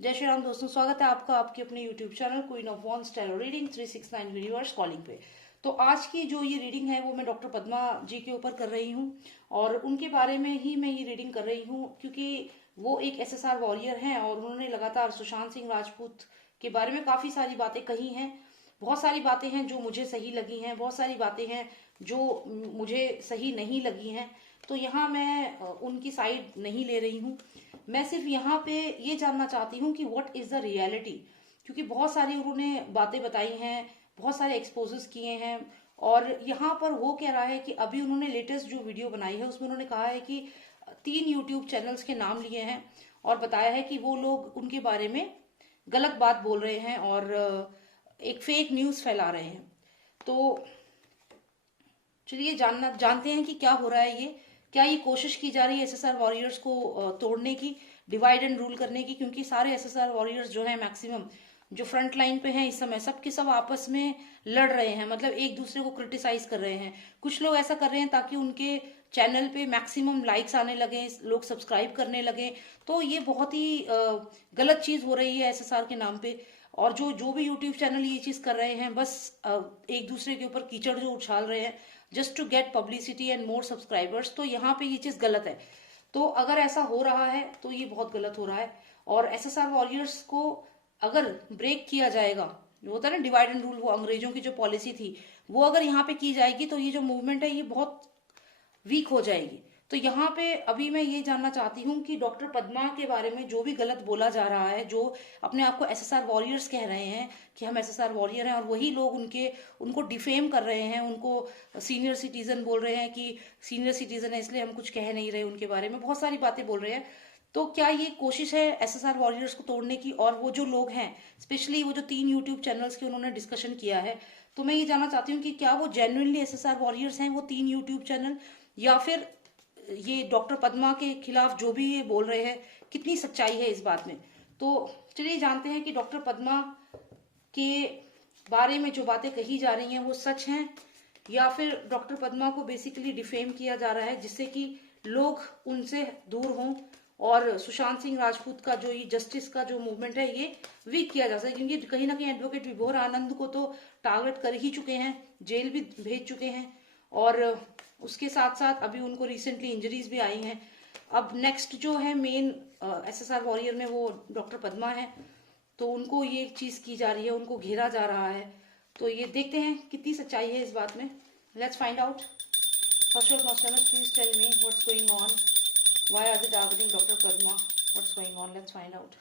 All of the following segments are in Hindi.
जय श्री राम दोस्तों, स्वागत है आपका आपके अपने YouTube channel queen of wands tarot reading 369 universe calling पे। तो आज की जो ये रीडिंग है वो मैं डॉक्टर पद्मा जी के ऊपर कर रही हूँ और उनके बारे में ही मैं ये रीडिंग कर रही हूँ क्योंकि वो एक SSR वॉरियर हैं और उन्होंने लगातार सुशांत सिंह राजपूत के बारे में काफी सारी बातें कही हैं। बहुत सारी बातें हैं जो मुझे सही लगी हैं, बहुत सारी बातें हैं जो मुझे सही नहीं लगी हैं। तो यहाँ मैं उनकी साइड नहीं ले रही हूँ। मैं सिर्फ यहाँ पे ये जानना चाहती हूँ कि व्हाट इज द रियलिटी, क्योंकि बहुत सारी उन्होंने बातें बताई हैं, बहुत सारे एक्सपोजेस किए हैं। और यहाँ पर वो कह रहा है कि अभी उन्होंने लेटेस्ट जो वीडियो बनाई है उसमें उन्होंने कहा है कि 3 यूट्यूब चैनल्स के नाम लिए हैं और बताया है कि वो लोग उनके बारे में गलत बात बोल रहे हैं और एक फेक न्यूज फैला रहे हैं। तो चलिए जानते हैं कि क्या हो रहा है। ये क्या ये कोशिश की जा रही है SSR वॉरियर्स को तोड़ने की, डिवाइड एंड रूल करने की, क्योंकि सारे SSR वॉरियर्स जो है मैक्सिमम जो फ्रंट लाइन पे हैं इस समय सबके सब आपस में लड़ रहे हैं, मतलब एक दूसरे को क्रिटिसाइज कर रहे हैं। कुछ लोग ऐसा कर रहे हैं ताकि उनके चैनल पे मैक्सिमम लाइक्स आने लगे, लोग सब्सक्राइब करने लगे। तो ये बहुत ही गलत चीज हो रही है SSR के नाम पे। और जो जो भी यूट्यूब चैनल ये चीज कर रहे हैं बस एक दूसरे के ऊपर कीचड़ जो उछाल रहे हैं just to get publicity and more subscribers. तो यहाँ पे ये चीज गलत है। तो अगर ऐसा हो रहा है तो ये बहुत गलत हो रहा है। और SSR वॉरियर्स को अगर ब्रेक किया जाएगा, जो होता है ना डिवाइड एंड रूल, वो अंग्रेजों की जो पॉलिसी थी वो अगर यहाँ पे की जाएगी तो ये जो मूवमेंट है ये बहुत वीक हो जाएगी। तो यहाँ पे अभी मैं ये जानना चाहती हूँ कि डॉक्टर पद्मा के बारे में जो भी गलत बोला जा रहा है, जो अपने आप को SSR वॉरियर्स कह रहे हैं कि हम SSR वॉरियर हैं, और वही लोग उनको डिफेम कर रहे हैं, उनको सीनियर सिटीजन बोल रहे हैं कि सीनियर सिटीजन है इसलिए हम कुछ कह नहीं रहे उनके बारे में, बहुत सारी बातें बोल रहे हैं। तो क्या ये कोशिश है SSR वॉरियर्स को तोड़ने की? और वो जो लोग हैं, स्पेशली वो जो 3 यूट्यूब चैनल्स के उन्होंने डिस्कशन किया है, तो मैं ये जानना चाहती हूँ कि क्या वो जेन्युइनली SSR वॉरियर्स हैं वो 3 यूट्यूब चैनल, या फिर ये डॉक्टर पद्मा के खिलाफ जो भी ये बोल रहे हैं कितनी सच्चाई है इस बात में। तो चलिए जानते हैं कि डॉक्टर पद्मा के बारे में जो बातें कही जा रही हैं वो सच हैं, या फिर डॉक्टर पद्मा को बेसिकली डिफेम किया जा रहा है जिससे कि लोग उनसे दूर हों और सुशांत सिंह राजपूत का जो ये जस्टिस का जो मूवमेंट है ये वीक किया जा सके। क्योंकि कहीं ना कहीं एडवोकेट विभोर आनंद को तो टारगेट कर ही चुके हैं, जेल भी भेज चुके हैं, और उसके साथ साथ अभी उनको रिसेंटली इंजरीज भी आई हैं। अब नेक्स्ट जो है मेन SSR वॉरियर में वो डॉक्टर पद्मा है, तो उनको ये चीज की जा रही है, उनको घेरा जा रहा है। तो ये देखते हैं कितनी सच्चाई है इस बात में। Let's find out. First of all please tell me what's going on, why are they targeting doctor Padma, what's going on, let's find out.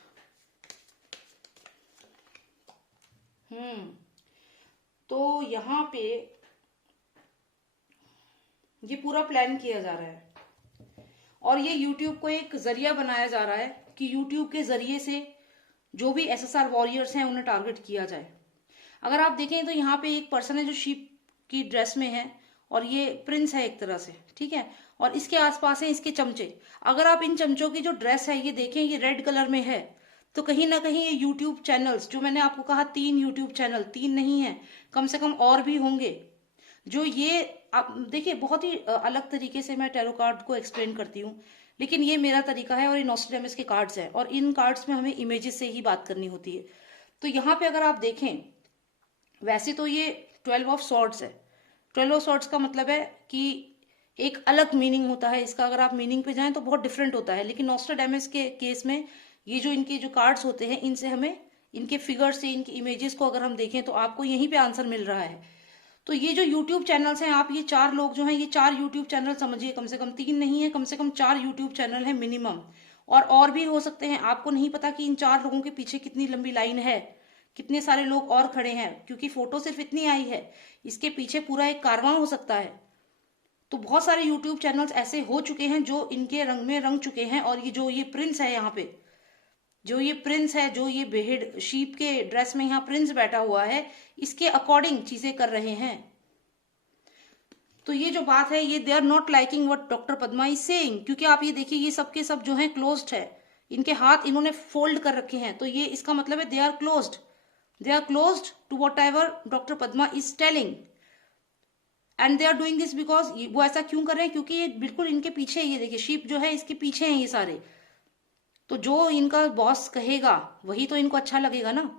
तो यहाँ पे ये पूरा प्लान किया जा रहा है और ये YouTube को एक जरिया बनाया जा रहा है कि YouTube के जरिए से जो भी SSR वॉरियर्स हैं उन्हें टारगेट किया जाए। अगर आप देखें तो यहाँ पे एक पर्सन है जो शीप की ड्रेस में है और ये प्रिंस है एक तरह से, ठीक है, और इसके आसपास है इसके चमचे। अगर आप इन चमचों की जो ड्रेस है ये देखें, ये रेड कलर में है, तो कहीं ना कहीं ये यूट्यूब चैनल्स, जो मैंने आपको कहा 3 यूट्यूब चैनल, 3 नहीं है, कम से कम और भी होंगे, जो ये आप देखिए बहुत ही अलग तरीके से मैं टैरो कार्ड को एक्सप्लेन करती हूँ, लेकिन ये मेरा तरीका है और ये नॉस्ट्रेडामस के कार्ड्स हैं और इन कार्ड्स में हमें इमेजेस से ही बात करनी होती है। तो यहाँ पे अगर आप देखें, वैसे तो ये 12 ऑफ सॉर्ड्स है। 12 ऑफ सॉर्ड्स का मतलब है कि एक अलग मीनिंग होता है इसका, अगर आप मीनिंग पे जाएं तो बहुत डिफरेंट होता है, लेकिन नॉस्ट्रेडामस के केस में ये जो इनके जो कार्ड्स होते हैं इनसे हमें इनके फिगर से, इनकी इमेजेस को अगर हम देखें तो आपको यहीं पे आंसर मिल रहा है। तो ये जो यूट्यूब चैनल्स हैं, आप ये 4 लोग जो हैं, ये 4 यूट्यूब चैनल समझिए, कम से कम 3 नहीं है, कम से कम 4 यूट्यूब चैनल है मिनिमम, और भी हो सकते हैं। आपको नहीं पता कि इन 4 लोगों के पीछे कितनी लंबी लाइन है, कितने सारे लोग और खड़े हैं, क्योंकि फोटो सिर्फ इतनी आई है, इसके पीछे पूरा एक कारवां हो सकता है। तो बहुत सारे यूट्यूब चैनल्स ऐसे हो चुके हैं जो इनके रंग में रंग चुके हैं, और ये जो ये प्रिंस है यहाँ पे, जो ये प्रिंस है, जो ये बेहेड शीप के ड्रेस में यहाँ प्रिंस बैठा हुआ है, इसके अकॉर्डिंग चीजें कर रहे हैं। तो ये जो बात है, ये they are not liking what doctor Padma is saying, क्योंकि आप ये देखिए ये सब के सब जो है क्लोज्ड है, इनके हाथ इन्होंने फोल्ड कर रखे हैं, तो ये इसका मतलब है they are closed, they are closed to whatever doctor Padma is telling, and they are doing this because, वो ऐसा क्यों कर रहे हैं, क्योंकि ये बिल्कुल इनके पीछे, ये देखिए शीप जो है इसके पीछे हैं ये सारे, तो जो इनका बॉस कहेगा वही तो इनको अच्छा लगेगा ना।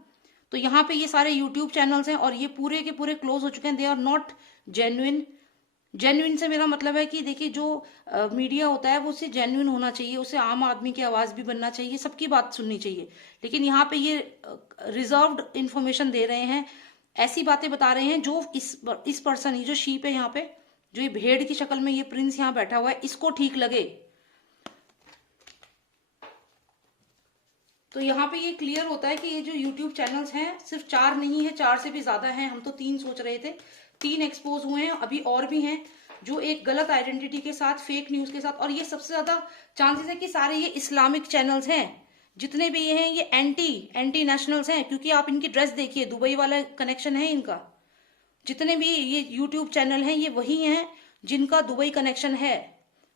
तो यहाँ पे ये सारे यूट्यूब चैनल्स हैं और ये पूरे के पूरे क्लोज हो चुके हैं, they are not genuine. Genuine से मेरा मतलब है कि देखिए जो मीडिया होता है वो उससे जेन्युइन होना चाहिए, उसे आम आदमी की आवाज भी बनना चाहिए, सबकी बात सुननी चाहिए। लेकिन यहाँ पे ये रिजर्व्ड इंफॉर्मेशन दे रहे हैं, ऐसी बातें बता रहे हैं जो इस पर्सन, ये जो शीप है यहाँ पे, जो ये भेड़ की शक्ल में ये प्रिंस यहाँ बैठा हुआ है, इसको ठीक लगे। तो यहाँ पे ये क्लियर होता है कि ये जो यूट्यूब चैनल्स हैं सिर्फ 4 नहीं है, 4 से भी ज्यादा हैं। हम तो 3 सोच रहे थे, 3 एक्सपोज हुए हैं, अभी और भी हैं जो एक गलत आइडेंटिटी के साथ, फेक न्यूज के साथ। और ये सबसे ज्यादा चांसेस है कि सारे ये इस्लामिक चैनल्स हैं, जितने भी ये हैं ये एंटी नेशनल्स हैं, क्योंकि आप इनकी ड्रेस देखिए, दुबई वाला कनेक्शन है इनका। जितने भी ये यूट्यूब चैनल हैं ये वही हैं जिनका दुबई कनेक्शन है,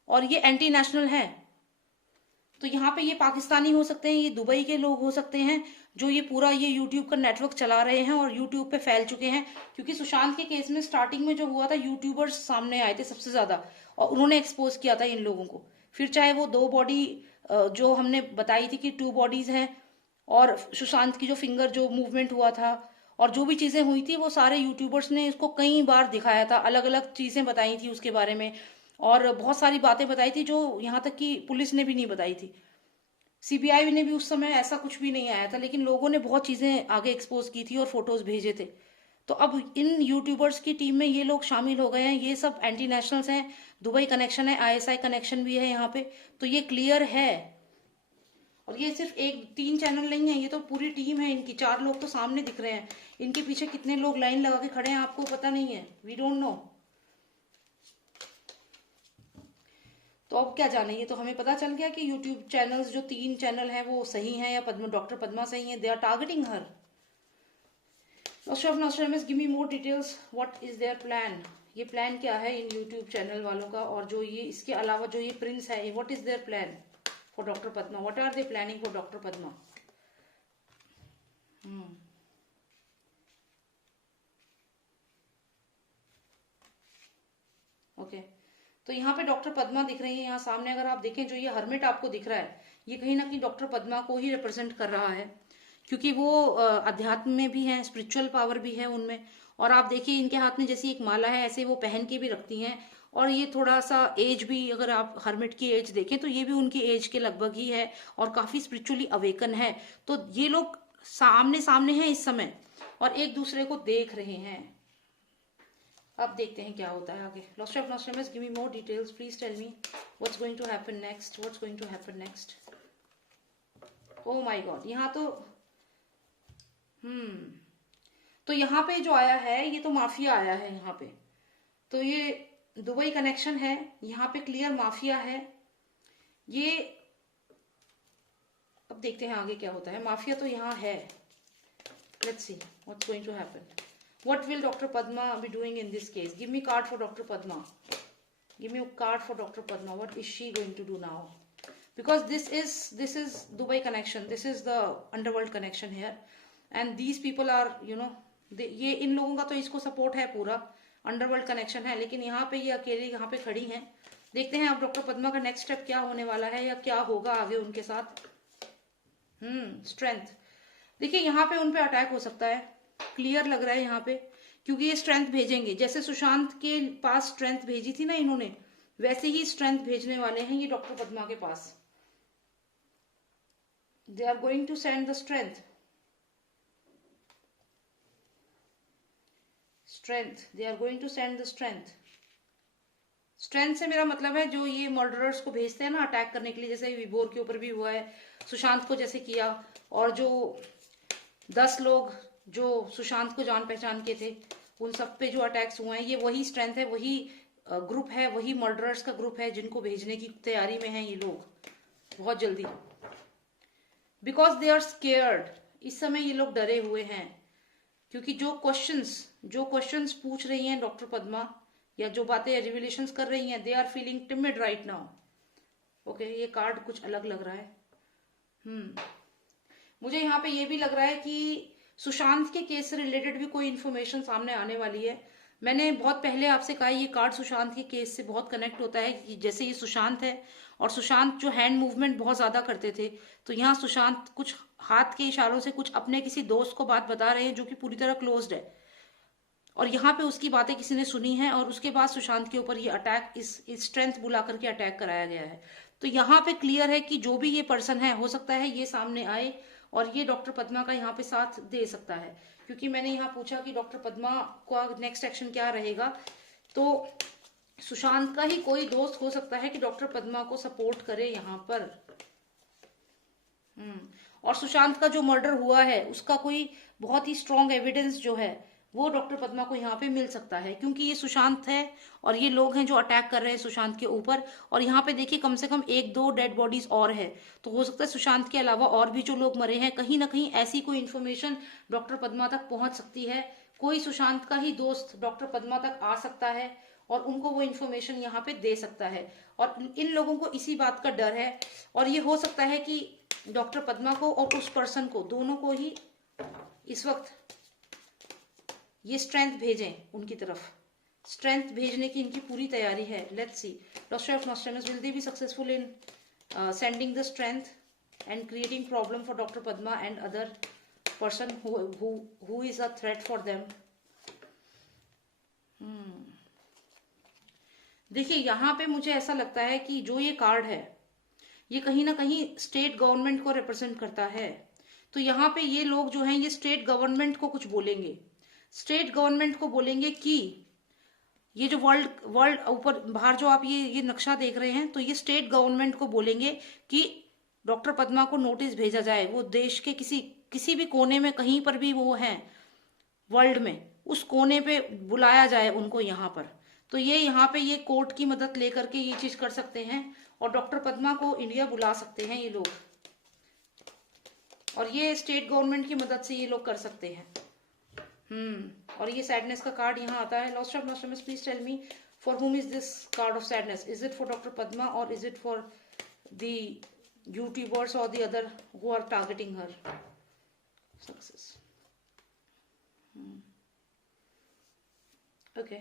और ये एंटी नेशनल है। तो यहाँ पे ये पाकिस्तानी हो सकते हैं, ये दुबई के लोग हो सकते हैं जो ये पूरा ये यूट्यूब का नेटवर्क चला रहे हैं और यूट्यूब पे फैल चुके हैं। क्योंकि सुशांत के केस में स्टार्टिंग में जो हुआ था, यूट्यूबर्स सामने आए थे सबसे ज्यादा और उन्होंने एक्सपोज किया था इन लोगों को। फिर चाहे वो 2 बॉडी जो हमने बताई थी कि 2 बॉडीज हैं, और सुशांत की जो फिंगर जो मूवमेंट हुआ था और जो भी चीजें हुई थी, वो सारे यूट्यूबर्स ने इसको कई बार दिखाया था, अलग अलग चीजें बताई थी उसके बारे में, और बहुत सारी बातें बताई थी जो यहाँ तक कि पुलिस ने भी नहीं बताई थी, सीबीआई ने भी उस समय ऐसा कुछ भी नहीं आया था, लेकिन लोगों ने बहुत चीजें आगे एक्सपोज की थी और फोटोज भेजे थे। तो अब इन यूट्यूबर्स की टीम में ये लोग शामिल हो गए हैं, ये सब एंटी नेशनल्स हैं, दुबई कनेक्शन है, आईएसआई कनेक्शन भी है यहाँ पे, तो ये क्लियर है। और ये सिर्फ 3 चैनल नहीं है, ये तो पूरी टीम है इनकी, 4 लोग तो सामने दिख रहे हैं, इनके पीछे कितने लोग लाइन लगा के खड़े हैं आपको पता नहीं है, वी डोंट नो। तो अब क्या जाने, ये तो हमें पता चल गया कि यूट्यूब चैनल्स जो 3 चैनल हैं वो सही हैं, या डॉक्टर पद्मा सही है, they are targeting her. Give me more details, what is their plan. ये प्लान क्या है इन यूट्यूब चैनल वालों का, और जो ये इसके अलावा जो ये प्रिंस है, what is their plan for doctor Padma, what are they planning for doctor Padma. Okay तो यहाँ पे डॉक्टर पद्मा दिख रही है, यहाँ सामने अगर आप देखें, जो ये हर्मिट आपको दिख रहा है, ये कहीं ना कहीं डॉक्टर पद्मा को ही रिप्रेजेंट कर रहा है, क्योंकि वो अध्यात्म में भी है, स्पिरिचुअल पावर भी है उनमें। और आप देखिए इनके हाथ में जैसी एक माला है, ऐसे वो पहन के भी रखती हैं, और ये थोड़ा सा एज भी, अगर आप हर्मिट की एज देखें तो ये भी उनकी एज के लगभग ही है, और काफी स्पिरिचुअली अवेकन है। तो ये लोग सामने सामने हैं इस समय और एक दूसरे को देख रहे हैं। अब देखते हैं क्या होता है आगे। Lost of Nostradamus, give me more details, please tell me what's going to happen next, what's going to happen next. Oh my God, यहाँ तो यहाँ पे जो आया है ये तो माफिया आया है यहाँ पे, तो ये दुबई कनेक्शन है, यहाँ पे क्लियर माफिया है ये। अब देखते हैं आगे क्या होता है, माफिया तो यहाँ है, let's see what's going to happen. What will Dr. Padma be doing in this case? Give me card for Dr. Padma. Give me a card for Dr. Padma. What is she going to do now? Because this is Dubai connection. This is the underworld connection here, and these people are, ये इन लोगों का तो इसको सपोर्ट है, पूरा अंडरवर्ल्ड कनेक्शन है, लेकिन यहाँ पे ये अकेले यहाँ पे खड़ी हैं। देखते हैं अब डॉक्टर पद्मा का नेक्स्ट स्टेप क्या होने वाला है, या क्या होगा आगे उनके साथ। स्ट्रेंथ, देखिए यहाँ पे उन पे अटैक हो सकता है, क्लियर लग रहा है यहाँ पे, क्योंकि ये स्ट्रेंथ भेजेंगे, जैसे सुशांत के पास स्ट्रेंथ भेजी थी ना इन्होंने, वैसे ही स्ट्रेंथ भेजने वाले हैं ये डॉक्टर पद्मा के पास। They are going to send the strength, they are going to send the strength. Strength से मेरा मतलब है जो ये मर्डरर्स को भेजते हैं ना अटैक करने के लिए, जैसे विभोर के ऊपर भी हुआ है, सुशांत को जैसे किया, और जो 10 लोग जो सुशांत को जान पहचान के थे, उन सब पे जो अटैक्स हुए हैं, ये वही स्ट्रेंथ है, वही ग्रुप है, वही मर्डरर्स का ग्रुप है जिनको भेजने की तैयारी में हैं ये लोग बहुत जल्दी, बिकॉज दे आर स्केयर्ड। इस समय ये लोग डरे हुए हैं, क्योंकि जो क्वेश्चंस पूछ रही हैं डॉक्टर पद्मा, या जो बातें रिविलेशंस कर रही हैं, they are feeling timid right now. Okay, ये कार्ड कुछ अलग लग रहा है। मुझे यहाँ पे ये भी लग रहा है कि सुशांत के केस से रिलेटेड भी कोई इन्फॉर्मेशन सामने आने वाली है। मैंने बहुत पहले आपसे कहा ये कार्ड सुशांत के केस से बहुत कनेक्ट होता है, कि जैसे ये सुशांत है और सुशांत जो हैंड मूवमेंट बहुत ज्यादा करते थे, तो यहाँ सुशांत कुछ हाथ के इशारों से कुछ अपने किसी दोस्त को बात बता रहे हैं जो कि पूरी तरह क्लोज्ड है, और यहाँ पे उसकी बातें किसी ने सुनी है, और उसके बाद सुशांत के ऊपर ये अटैक, इस स्ट्रेंथ बुला करके अटैक कराया गया है। तो यहाँ पे क्लियर है कि जो भी ये पर्सन है, हो सकता है ये सामने आए और ये डॉक्टर पद्मा का यहाँ पे साथ दे सकता है, क्योंकि मैंने यहाँ पूछा कि डॉक्टर पद्मा का नेक्स्ट एक्शन क्या रहेगा, तो सुशांत का ही कोई दोस्त हो सकता है कि डॉक्टर पद्मा को सपोर्ट करे यहाँ पर। और सुशांत का जो मर्डर हुआ है उसका कोई बहुत ही स्ट्रॉन्ग एविडेंस जो है वो डॉक्टर पद्मा को यहाँ पे मिल सकता है, क्योंकि ये सुशांत है और ये लोग हैं जो अटैक कर रहे हैं सुशांत के ऊपर। और यहाँ पे देखिए कम से कम 1-2 डेड बॉडीज और है, तो हो सकता है सुशांत के अलावा और भी जो लोग मरे हैं, कहीं ना कहीं ऐसी कोई इन्फॉर्मेशन डॉक्टर पद्मा तक पहुंच सकती है। कोई सुशांत का ही दोस्त डॉक्टर पद्मा तक आ सकता है और उनको वो इन्फॉर्मेशन यहाँ पे दे सकता है, और इन लोगों को इसी बात का डर है। और ये हो सकता है कि डॉक्टर पद्मा को और उस पर्सन को, दोनों को ही इस वक्त ये स्ट्रेंथ भेजें उनकी तरफ, स्ट्रेंथ भेजने की इनकी पूरी तैयारी है। Let's see, doctor of Nostradamus, will they be successful in sending the strength and creating problem for doctor Padma and other person who is a threat for them। देखिए यहाँ पे मुझे ऐसा लगता है कि जो ये कार्ड है ये कहीं ना कहीं स्टेट गवर्नमेंट को रिप्रेजेंट करता है। तो यहाँ पे ये लोग जो हैं ये स्टेट गवर्नमेंट को कुछ बोलेंगे, स्टेट गवर्नमेंट को बोलेंगे कि ये जो वर्ल्ड ऊपर बाहर जो आप ये नक्शा देख रहे हैं, तो ये स्टेट गवर्नमेंट को बोलेंगे कि डॉक्टर पद्मा को नोटिस भेजा जाए। वो देश के किसी भी कोने में कहीं पर भी वो हैं वर्ल्ड में, उस कोने पे बुलाया जाए उनको यहाँ पर। तो ये यहाँ पे ये कोर्ट की मदद लेकर के ये चीज कर सकते हैं और डॉक्टर पद्मा को इंडिया बुला सकते हैं ये लोग, और ये स्टेट गवर्नमेंट की मदद से ये लोग कर सकते हैं। और ये सैडनेस का कार्ड यहाँ आता है। Lost of Nostradamus, please tell me for whom is this card of sadness? Is it for Dr. Padma or is it for the YouTubers or the other who are targeting her? Success. Okay.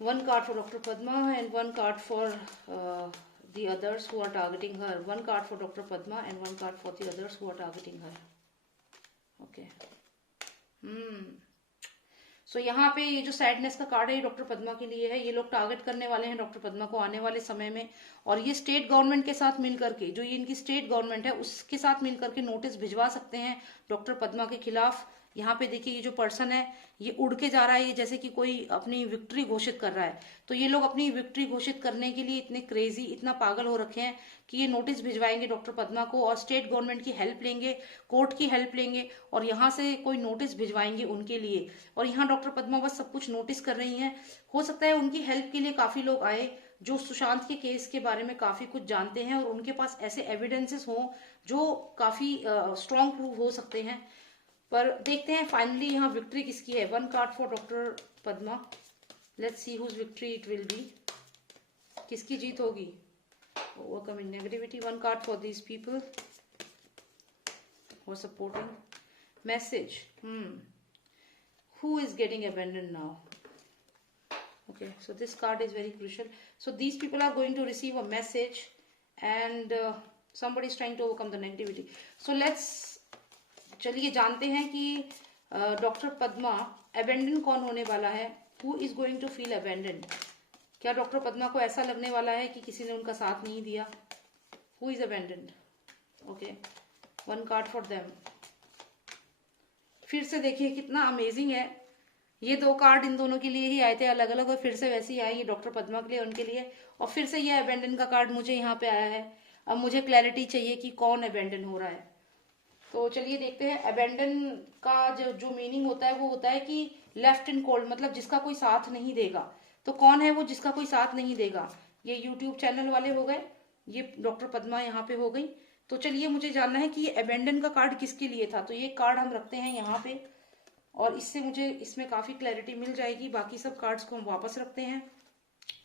One card for Dr. Padma and one card for the others who are targeting her. One card for Dr. Padma and one card for the others who are targeting her. Okay. सो यहाँ पे ये जो सैडनेस का कार्ड है ये डॉक्टर पद्मा के लिए है। ये लोग टारगेट करने वाले हैं डॉक्टर पद्मा को आने वाले समय में, और ये स्टेट गवर्नमेंट के साथ मिलकर के, जो ये इनकी स्टेट गवर्नमेंट है उसके साथ मिलकर के नोटिस भिजवा सकते हैं डॉक्टर पद्मा के खिलाफ। यहाँ पे देखिए ये जो पर्सन है ये उड़ के जा रहा है, ये जैसे कि कोई अपनी विक्ट्री घोषित कर रहा है। तो ये लोग अपनी विक्ट्री घोषित करने के लिए इतने क्रेजी, इतना पागल हो रखे हैं कि ये नोटिस भिजवाएंगे डॉक्टर पद्मा को और स्टेट गवर्नमेंट की हेल्प लेंगे, कोर्ट की हेल्प लेंगे और यहाँ से कोई नोटिस भिजवाएंगे उनके लिए। और यहाँ डॉक्टर पद्मा बस सब कुछ नोटिस कर रही हैं। हो सकता है उनकी हेल्प के लिए काफी लोग आए जो सुशांत के केस के बारे में काफी कुछ जानते हैं और उनके पास ऐसे एविडेंसेस हों जो काफी स्ट्रॉन्ग प्रूव हो सकते हैं। पर देखते हैं फाइनली यहाँ विक्ट्री किसकी है। One card for doctor Padma, let's see whose victory it will be. किसकी जीत होगी? Overcoming negativity. One card for these people who are supporting. Message. Who is getting abandoned now? Okay, so this card is very crucial. So these people are going to receive a message and somebody is trying to overcome the negativity. So let's चलिए जानते हैं कि डॉक्टर पद्मा अबेंडन कौन होने वाला है। Who is going to feel abandon? क्या डॉक्टर पद्मा को ऐसा लगने वाला है कि किसी ने उनका साथ नहीं दिया? Who is abandon? Okay, one card for them. फिर से देखिए कितना अमेजिंग है, ये दो कार्ड इन दोनों के लिए ही आए थे अलग अलग, और फिर से वैसे ही आए, ये डॉक्टर पद्मा के लिए, उनके लिए, और फिर से ये अबेंडन का कार्ड मुझे यहाँ पे आया है। अब मुझे क्लैरिटी चाहिए कि कौन अबेंडन हो रहा है। तो चलिए देखते हैं। अबेंडन का जो मीनिंग होता है वो होता है कि लेफ्ट इन कोल्ड, मतलब जिसका कोई साथ नहीं देगा। तो कौन है वो जिसका कोई साथ नहीं देगा? ये यूट्यूब चैनल वाले हो गए, ये डॉक्टर पद्मा यहाँ पे हो गई। तो चलिए मुझे जानना है कि ये अबेंडन का कार्ड किसके लिए था। तो ये कार्ड हम रखते हैं यहाँ पे और इससे मुझे इसमें काफी क्लैरिटी मिल जाएगी। बाकी सब कार्ड्स को हम वापस रखते हैं।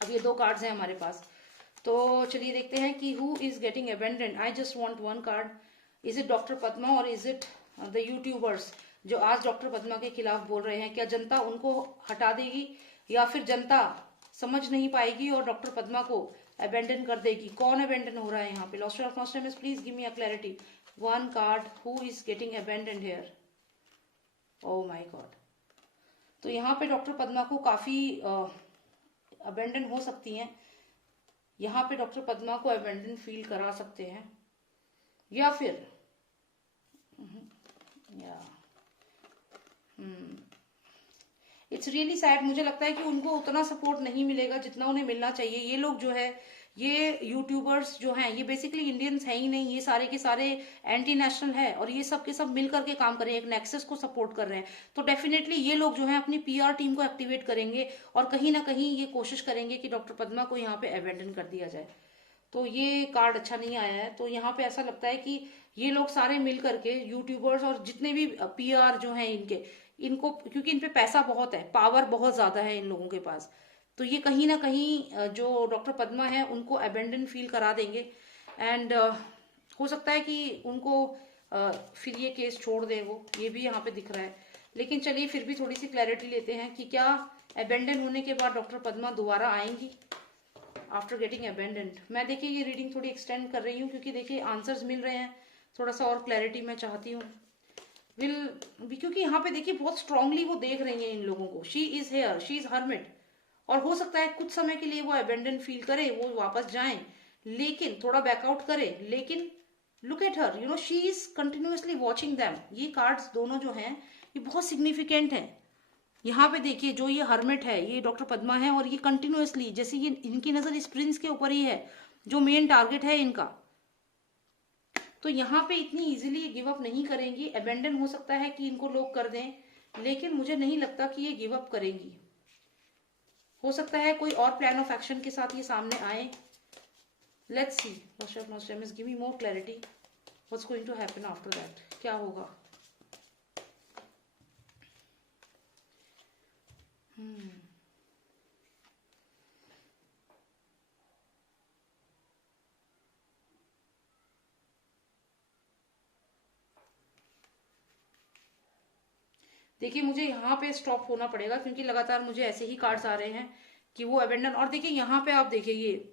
अब ये दो कार्ड्स हैं हमारे पास, तो चलिए देखते हैं कि who is getting abandon. I just want one card. Is it doctor Padma और इज इट द यूट्यूबर्स जो आज डॉक्टर पद्मा के खिलाफ बोल रहे हैं? क्या जनता उनको हटा देगी या फिर जनता समझ नहीं पाएगी और डॉक्टर पद्मा को अबेंडन कर देगी। कौन अबेंडन हो रहा है यहाँ पे? Lost of Nostradamus, please give me a clarity. One card, who is getting abandon here? Oh my God. तो यहाँ पे डॉक्टर पद्मा को काफी अबेंडन हो सकती हैं। यहाँ पे डॉक्टर पद्मा को अबेंडन फील करा सकते हैं, या फिर इट्स रियली सैड। मुझे लगता है कि उनको उतना सपोर्ट नहीं मिलेगा जितना उन्हें मिलना चाहिए। ये लोग जो है, ये यूट्यूबर्स जो हैं, ये बेसिकली इंडियंस हैं ही नहीं, ये सारे के सारे एंटी नेशनल है, और ये सब के सब मिल करके काम कर रहे हैं, एक नेक्सस को सपोर्ट कर रहे हैं। तो डेफिनेटली ये लोग जो है अपनी पीआर टीम को एक्टिवेट करेंगे और कहीं ना कहीं ये कोशिश करेंगे कि डॉक्टर पद्मा को यहाँ पे अबेंडन कर दिया जाए। तो ये कार्ड अच्छा नहीं आया है। तो यहाँ पे ऐसा लगता है कि ये लोग सारे मिल करके, यूट्यूबर्स और जितने भी पीआर जो हैं इनको, क्योंकि इन पे पैसा बहुत है, पावर बहुत ज्यादा है इन लोगों के पास, तो ये कहीं ना कहीं जो डॉक्टर पद्मा है उनको अबेंडन फील करा देंगे। एंड हो सकता है कि उनको फिर ये केस छोड़ दें वो, ये भी यहाँ पे दिख रहा है। लेकिन चलिए फिर भी थोड़ी सी क्लैरिटी लेते हैं कि क्या अबेंडन होने के बाद डॉक्टर पद्मा दोबारा आएंगी आफ्टर गेटिंग अबेंडेंड। मैं देखिए ये रीडिंग थोड़ी एक्सटेंड कर रही हूँ क्योंकि देखिए आंसर्स मिल रहे हैं, थोड़ा सा और क्लैरिटी मैं चाहती हूँ। क्योंकि यहाँ पे देखिए बहुत स्ट्रांगली वो देख रही हैं इन लोगों को। She is here, she is hermit, और हो सकता है कुछ समय के लिए वो अबेंडन फील करे, वो वापस जाएं, लेकिन थोड़ा बैकआउट करे, लेकिन look at her, you know, she is continuously watching them. ये कार्ड्स दोनों जो हैं ये बहुत सिग्निफिकेंट है। यहाँ पे देखिए जो ये हर्मिट है ये डॉक्टर पद्मा है, और ये कंटिन्यूअसली, जैसे ये इनकी नजर इस प्रिंस के ऊपर ही है जो मेन टारगेट है इनका, तो यहाँ पे इतनी इजीली गिव अप नहीं करेंगी। अबेंडन हो सकता है कि इनको लोग कर दें, लेकिन मुझे नहीं लगता कि ये गिव अप करेंगी। हो सकता है कोई और प्लान ऑफ एक्शन के साथ ये सामने आए। Let's see, give me more clarity, what's going to happen after that, क्या होगा? देखिए मुझे यहाँ पे स्टॉप होना पड़ेगा क्योंकि लगातार मुझे ऐसे ही कार्ड्स आ रहे हैं कि वो अबेंडन। और देखिए यहाँ पे आप देखिए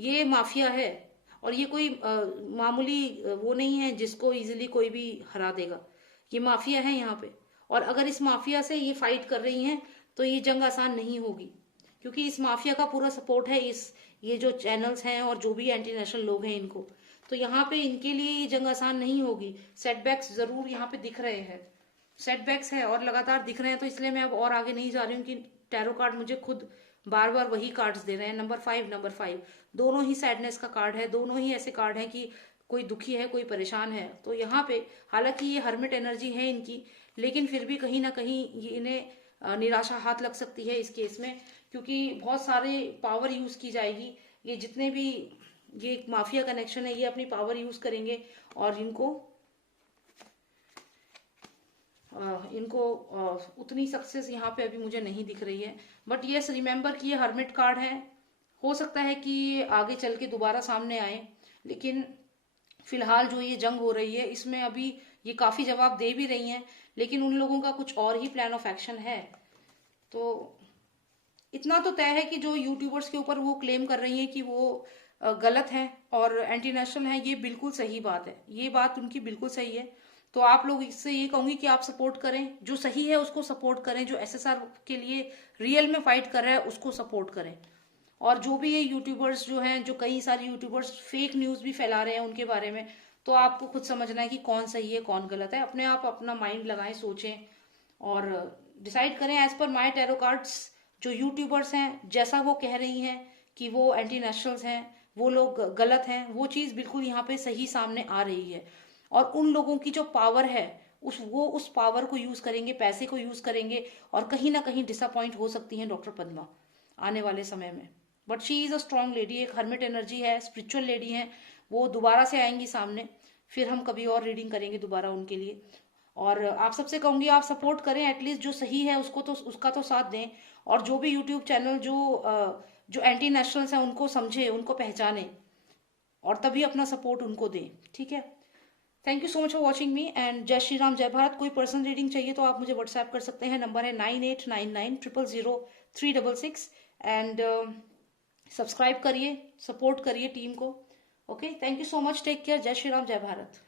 ये माफिया है, और ये कोई मामूली वो नहीं है जिसको इजीली कोई भी हरा देगा। ये माफिया है यहाँ पे, और अगर इस माफिया से ये फाइट कर रही हैं तो ये जंग आसान नहीं होगी, क्योंकि इस माफिया का पूरा सपोर्ट है ये जो चैनल्स हैं और जो भी एंटी नेशनल लोग हैं इनको। तो यहाँ पे इनके लिए ये जंग आसान नहीं होगी। सेटबैक्स जरूर यहाँ पे दिख रहे हैं, सेटबैक्स है और लगातार दिख रहे हैं, तो इसलिए मैं अब और आगे नहीं जा रही हूँ कि टैरो कार्ड मुझे खुद बार बार वही कार्ड्स दे रहे हैं। नंबर 5 दोनों ही सैडनेस का कार्ड है, दोनों ही ऐसे कार्ड हैं कि कोई दुखी है, कोई परेशान है। तो यहाँ पे हालांकि ये हर्मिट एनर्जी है इनकी, लेकिन फिर भी कहीं ना कहीं ये इन्हें निराशा हाथ लग सकती है इस केस में, क्योंकि बहुत सारे पावर यूज की जाएगी। ये जितने भी ये माफिया कनेक्शन है ये अपनी पावर यूज करेंगे, और इनको उतनी सक्सेस यहाँ पे अभी मुझे नहीं दिख रही है। बट यस, रिमेम्बर कि ये हर्मिट कार्ड है, हो सकता है कि ये आगे चल के दोबारा सामने आए, लेकिन फिलहाल जो ये जंग हो रही है इसमें अभी ये काफी जवाब दे भी रही हैं, लेकिन उन लोगों का कुछ और ही प्लान ऑफ एक्शन है। तो इतना तो तय है कि जो यूट्यूबर्स के ऊपर वो क्लेम कर रही हैं कि वो गलत है और एंटी नेशनल है, ये बिल्कुल सही बात है, ये बात उनकी बिल्कुल सही है। तो आप लोग इससे ये कहूंगी कि आप सपोर्ट करें, जो सही है उसको सपोर्ट करें, जो एसएसआर के लिए रियल में फाइट कर रहा है उसको सपोर्ट करें। और जो भी ये यूट्यूबर्स जो हैं, जो कई सारे यूट्यूबर्स फेक न्यूज भी फैला रहे हैं उनके बारे में, तो आपको खुद समझना है कि कौन सही है कौन गलत है। अपने आप अपना माइंड लगाएं, सोचें और डिसाइड करें एज पर माई टैरो कार्ड्स। जो यूट्यूबर्स हैं जैसा वो कह रही हैं कि वो एंटी नेशनल्स हैं, वो लोग गलत हैं, वो चीज बिल्कुल यहाँ पे सही सामने आ रही है। और उन लोगों की जो पावर है वो उस पावर को यूज करेंगे, पैसे को यूज करेंगे, और कहीं ना कहीं डिसअपॉइंट हो सकती हैं डॉक्टर पद्मा आने वाले समय में। But she is a strong lady, एक हर्मिट एनर्जी है, स्पिरिचुअल लेडी है, वो दोबारा से आएंगी सामने। फिर हम कभी और रीडिंग करेंगे दोबारा उनके लिए। और आप सबसे कहूंगी आप सपोर्ट करें, एटलीस्ट जो सही है उसको तो उसका तो साथ दें, और जो भी यूट्यूब चैनल जो एंटी नेशनल्स हैं उनको समझे, उनको पहचाने, और तभी अपना सपोर्ट उनको दें। ठीक है, thank you so much for watching me, and जय श्री राम, जय भारत। कोई पर्सनल रीडिंग चाहिए तो आप मुझे व्हाट्सएप कर सकते हैं, नंबर है 9899000366। एंड सब्सक्राइब करिए, सपोर्ट करिए टीम को। Okay, thank you so much, take care, जय श्री राम, जय भारत।